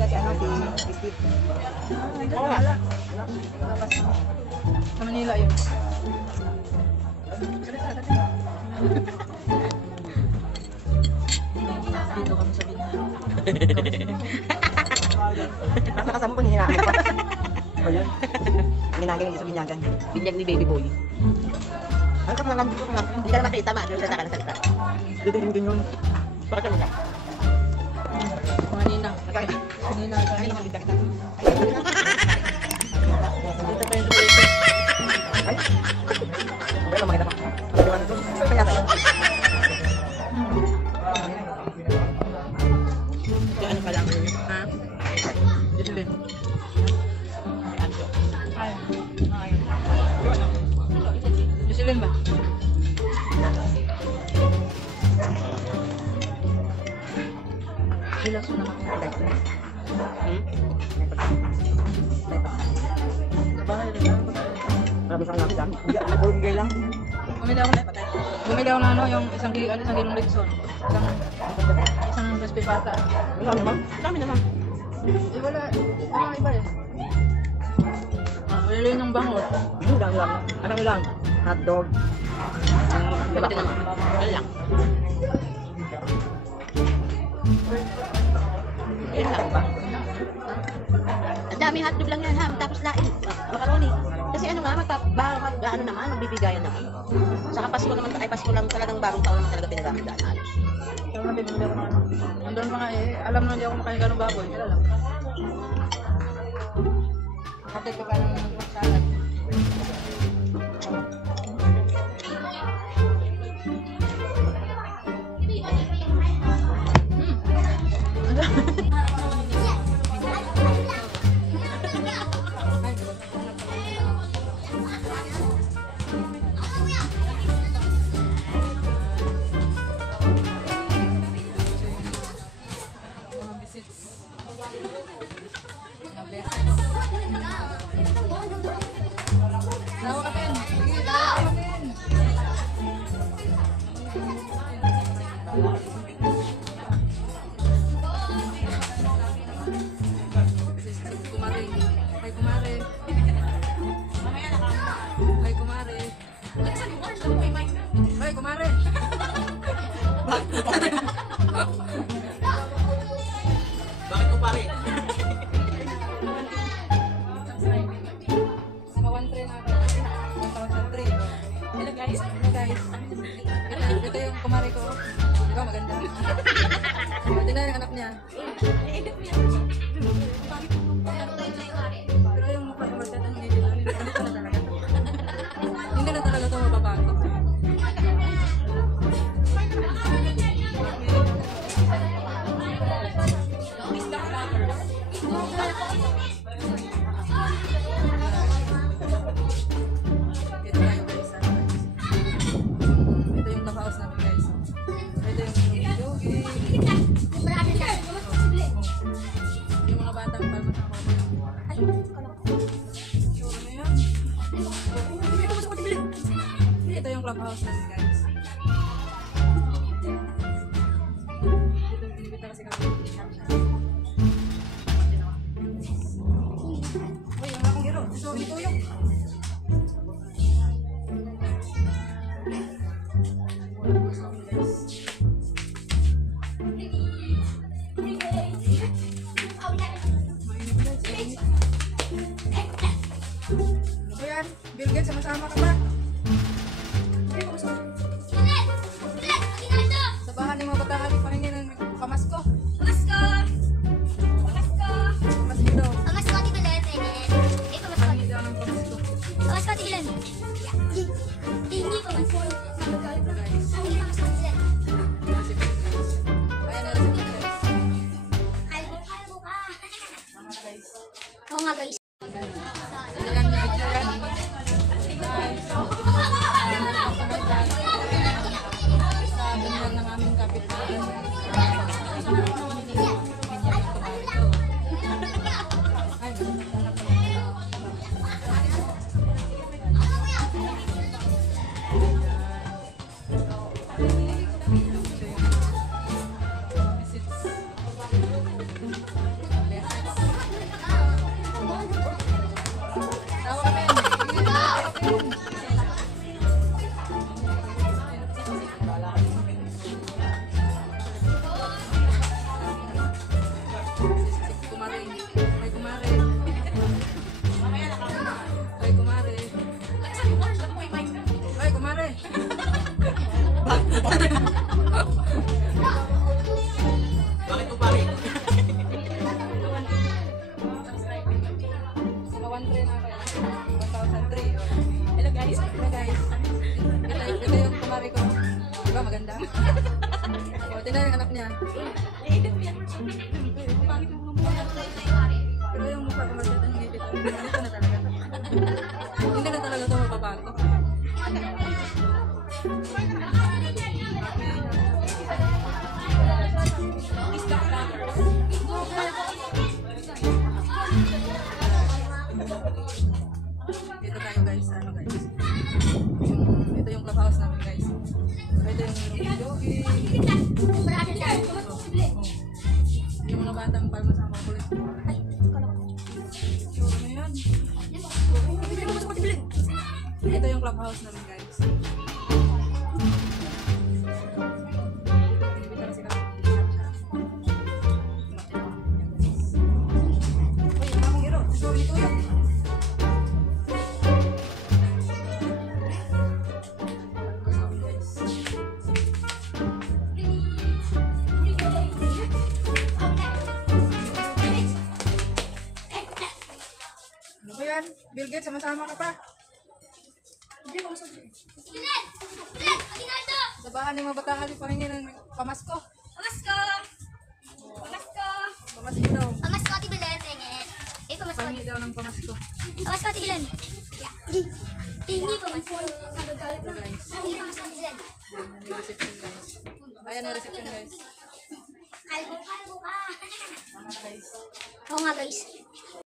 Kasi ano si Steve. Oo nga. Sa Manila yun. Dito kami sa Binyan. Nasa kasama ko niya. O yun. Ginagaling sa binyagan. Binyag ni baby boy. Ano ka lang dito lang. Hindi ka na makita, mag-salita ka ng salita. Dito din yun. Bakit kami lang? Mga ninang. Ninang. Ay, nakabita kita. Dito pa yung dito. Ay. Wala makita pa. Ano ito? Kaya tayo. Ano pa lang? Ha? Dito din. Ay. Jocelyn ba? Relax mo naman kung pagay. Marami siyang lapit lang. Hindi, puro bigay lang. Bumili ako na ano, yung isang kilong Lexon. Isang crispy pata. Wala naman. Dami naman. Eh wala, ano iba eh. Wala yung bangot. Ano lang. Ano lang? Hotdog. Dapat naman. Wala lang. Yan lang ba? Ang daming hotdog lang yan ha. Tapos lain. Macaroni. Kasi ano nga, ano naman, magbibigayan naman. Saka Pasko naman, ay Pasko lang talagang bagong taon naman talaga pinagamit-daan halos. Kaya nga bibili ako ng ano. Nandun pa nga eh, alam na hindi ako makain ganong baboy. Kaya lang. Hatid ko pa ng salad. Lawa ka pen. Sige, lawa ka pen. Kumare. Ay, kumare. Ay, kumare. Ay, kumare. Bakit ko pare? Hello guys. Ito yung kumare ko. Di ba maganda? Tingnan yung anak niya. Pero yung mukha yung magkata ng edit, hindi na talaga ito mababago. Ito yung clubhouse namin guys. Dito binibita kasi kami. Uy, ang akong giro. So, ito yung so yan, Bill Gates, sama-sama ka ba? Sa bahan ng mga bataan, pahingin ng pamasko. Pamasko daw. Pahingin daw ng pamasko. Ayan na rin si Bill Gates. Oo nga guys. Ayan, video yan. Sa ganyan ng aming kapitbahay. Ay, maganda. O, tingnan yung anak niya. Pangit yung mukha. Pero yung mukha ko masyadong ang ngipit. Ganito na talaga. Hindi na talaga ito mababago. Dito tayo guys, ano guys. Ito yung clubhouse namin guys. Ito yung jogging. Yung mga batang palma sa mga kulit. So, ano yan? Ito yung clubhouse namin guys. Binibigyan sila. Uy, ang hero. So, ito yun. Ano ba yan? Bill Gates, sama-sama ka pa. Sa bahan ng mga bataan, pahingi ng pamasko. Pamasko! Pamasko! Pamasko daw. Pamasko, Ate Belen. Eh, pamasko. Pahingi daw ng pamasko. Pamasko, Ate Belen. Hindi pamasko. Hindi pamasko, Ate Belen. Ayan yung reception guys. Ayan yung reception guys. Kalbo ka. Tama na guys. Oo nga, guys.